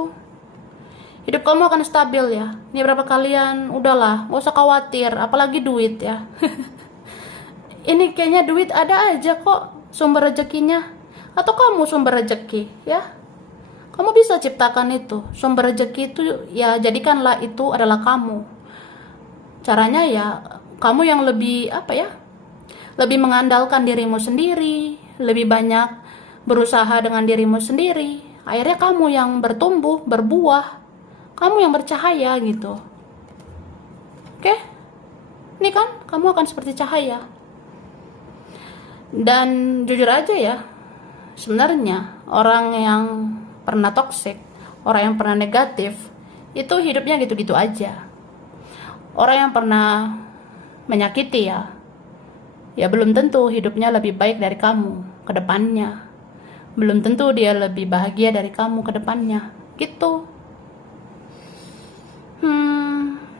Hidup kamu akan stabil ya. Ini berapa kalian, udahlah, gak usah khawatir. Apalagi duit ya. Ini kayaknya duit ada aja kok sumber rezekinya. Atau kamu sumber rezeki ya. Kamu bisa ciptakan itu. Sumber rezeki itu ya, jadikanlah itu adalah kamu. Caranya ya kamu yang lebih lebih mengandalkan dirimu sendiri, lebih banyak berusaha dengan dirimu sendiri. Akhirnya kamu yang bertumbuh, berbuah, kamu yang bercahaya gitu. Oke? Ini kan kamu akan seperti cahaya. Dan jujur aja ya, sebenarnya orang yang pernah toksik, orang yang pernah negatif, itu hidupnya gitu-gitu aja. Orang yang pernah menyakiti ya belum tentu hidupnya lebih baik dari kamu ke depannya. Belum tentu dia lebih bahagia dari kamu ke depannya. Gitu.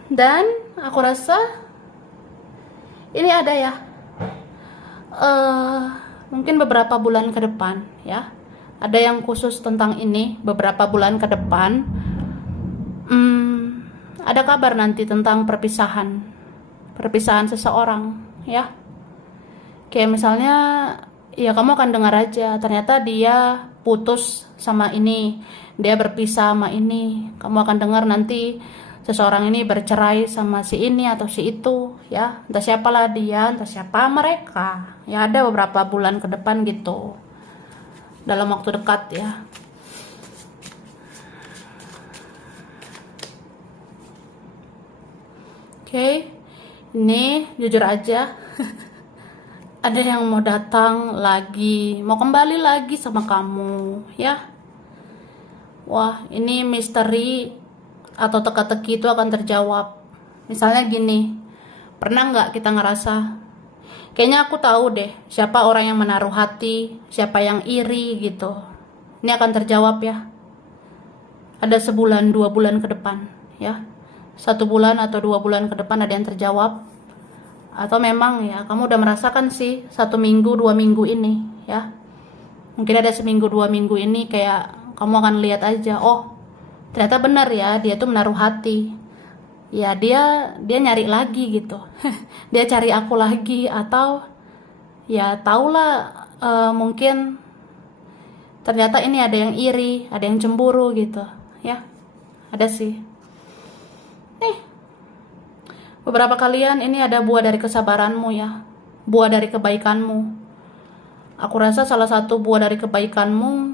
Dan aku rasa ini ada ya. Mungkin beberapa bulan ke depan ya. Ada yang khusus tentang ini beberapa bulan ke depan. Ada kabar nanti tentang perpisahan seseorang ya. Kayak misalnya ya kamu akan dengar aja ternyata dia putus sama ini, dia berpisah sama ini. Kamu akan dengar nanti seseorang ini bercerai sama si ini atau si itu ya. Entah siapalah dia, entah siapa mereka. Ya ada beberapa bulan ke depan gitu. Dalam waktu dekat ya. Oke, ini jujur aja ada yang mau datang lagi, mau kembali lagi sama kamu ya. Wah, ini misteri atau teka-teki itu akan terjawab. Misalnya gini, pernah nggak kita ngerasa kayaknya aku tahu deh siapa orang yang menaruh hati, siapa yang iri gitu. Ini akan terjawab ya. Ada sebulan, 2 bulan ke depan ya. 1 bulan atau 2 bulan ke depan ada yang terjawab. Atau memang ya kamu udah merasakan sih 1 minggu 2 minggu ini ya. Mungkin ada seminggu 2 minggu ini kayak kamu akan lihat aja, oh ternyata benar ya dia tuh menaruh hati. Ya dia nyari lagi gitu. Dia cari aku lagi atau ya tahulah mungkin ternyata ini ada yang iri, ada yang cemburu gitu ya. Ada sih. Beberapa kalian ini ada buah dari kesabaranmu ya. Buah dari kebaikanmu. Aku rasa salah satu buah dari kebaikanmu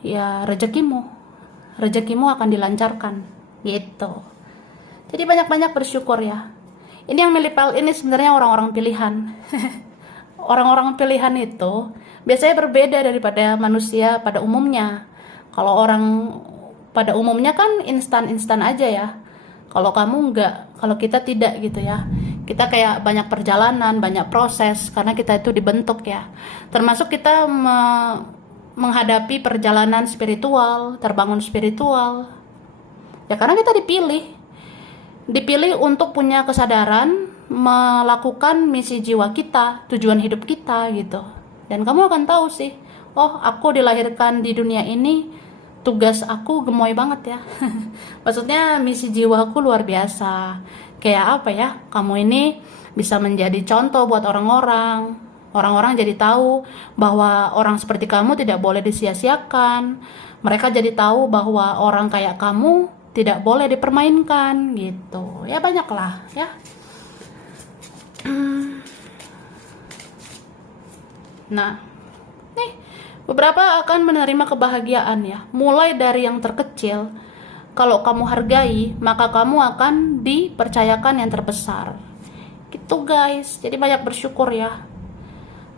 ya rezekimu. Rezekimu akan dilancarkan gitu. Jadi banyak-banyak bersyukur ya. Ini yang milih ini sebenarnya orang-orang pilihan. Orang-orang pilihan itu biasanya berbeda daripada manusia pada umumnya. Kalau orang pada umumnya kan instan-instan aja ya. Kalau kamu enggak, kalau kita tidak gitu ya. Kita kayak banyak perjalanan, banyak proses karena kita itu dibentuk ya. Termasuk kita menghadapi perjalanan spiritual, terbangun spiritual. Ya karena kita dipilih untuk punya kesadaran melakukan misi jiwa kita, tujuan hidup kita gitu. Dan kamu akan tahu sih, oh aku dilahirkan di dunia ini, tugas aku gemoy banget ya. Maksudnya misi jiwaku luar biasa. Kayak apa ya, kamu ini bisa menjadi contoh buat orang-orang. Orang-orang jadi tahu bahwa orang seperti kamu tidak boleh disia-siakan. Mereka jadi tahu bahwa orang kayak kamu tidak boleh dipermainkan gitu. Ya banyaklah ya. Nah, nih beberapa akan menerima kebahagiaan ya. Mulai dari yang terkecil. Kalau kamu hargai, maka kamu akan dipercayakan yang terbesar. Gitu guys. Jadi banyak bersyukur ya.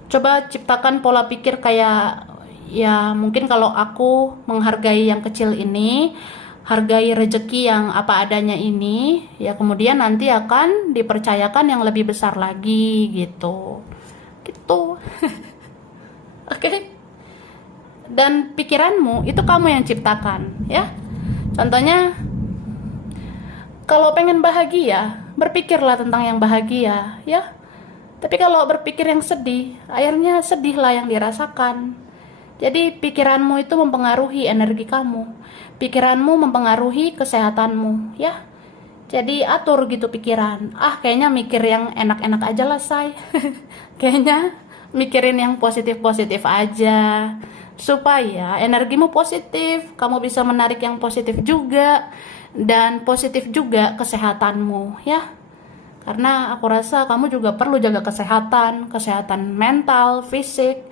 Coba ciptakan pola pikir kayak ya mungkin kalau aku menghargai yang kecil ini, hargai rezeki yang apa adanya ini, ya kemudian nanti akan dipercayakan yang lebih besar lagi gitu. Gitu. Oke. Dan pikiranmu itu kamu yang ciptakan, ya. Contohnya, kalau pengen bahagia, berpikirlah tentang yang bahagia, ya. Tapi kalau berpikir yang sedih, akhirnya sedihlah yang dirasakan. Jadi pikiranmu itu mempengaruhi energi kamu. Pikiranmu mempengaruhi kesehatanmu, ya. Jadi atur gitu pikiran. Kayaknya mikir yang enak-enak aja lah, say. Kayaknya mikirin yang positif-positif aja. Supaya energimu positif, kamu bisa menarik yang positif juga. Dan positif juga kesehatanmu, ya. Karena aku rasa kamu juga perlu jaga kesehatan mental, fisik.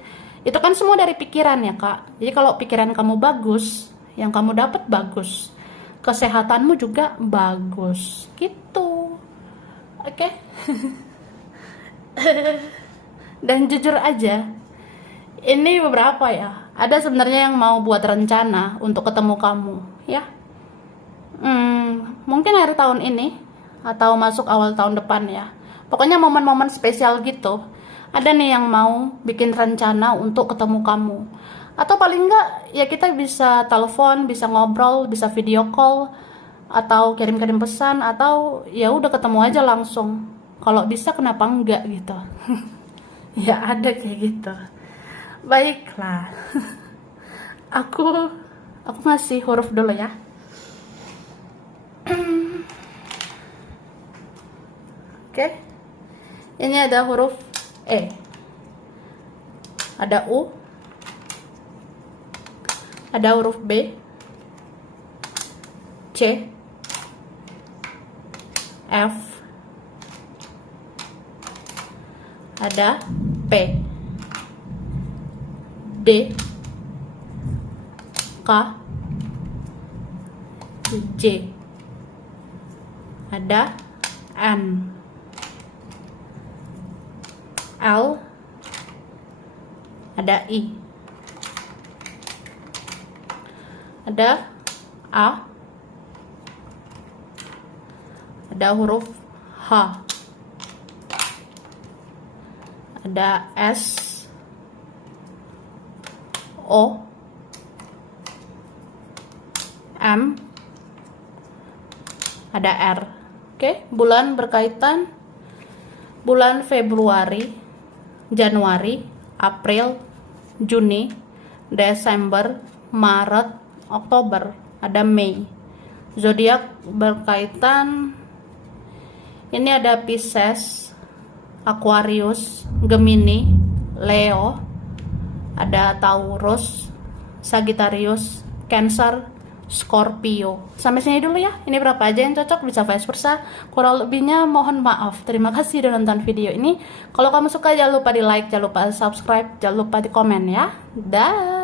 Itu kan semua dari pikiran ya, Kak. Jadi kalau pikiran kamu bagus, yang kamu dapat bagus. Kesehatanmu juga bagus. Gitu. Oke. Dan jujur aja, ini beberapa ya. Ada sebenarnya yang mau buat rencana untuk ketemu kamu, ya. Mungkin akhir tahun ini atau masuk awal tahun depan ya. Pokoknya momen-momen spesial gitu. Ada nih yang mau bikin rencana untuk ketemu kamu. Atau paling enggak ya kita bisa telepon, bisa ngobrol, bisa video call, atau kirim-kirim pesan, atau ya udah ketemu aja langsung. Kalau bisa kenapa enggak gitu. Ya ada kayak gitu. Baiklah. Aku ngasih huruf dulu ya. Oke. Ini ada huruf E. Ada U. Ada huruf B. C. F. Ada P. D. K. J. Ada N. L. Ada I. Ada A. Ada huruf H. Ada S. O. M. Ada R. Oke, bulan berkaitan bulan Februari, Januari, April, Juni, Desember, Maret, Oktober, ada Mei. Zodiak berkaitan ini ada Pisces, Aquarius, Gemini, Leo, ada Taurus, Sagittarius, Cancer, Scorpio. Sampai sini dulu ya. Ini berapa aja yang cocok, bisa vice versa. Kurang lebihnya mohon maaf. Terima kasih sudah nonton video ini. Kalau kamu suka jangan lupa di like, jangan lupa subscribe, jangan lupa di komen ya. Dah.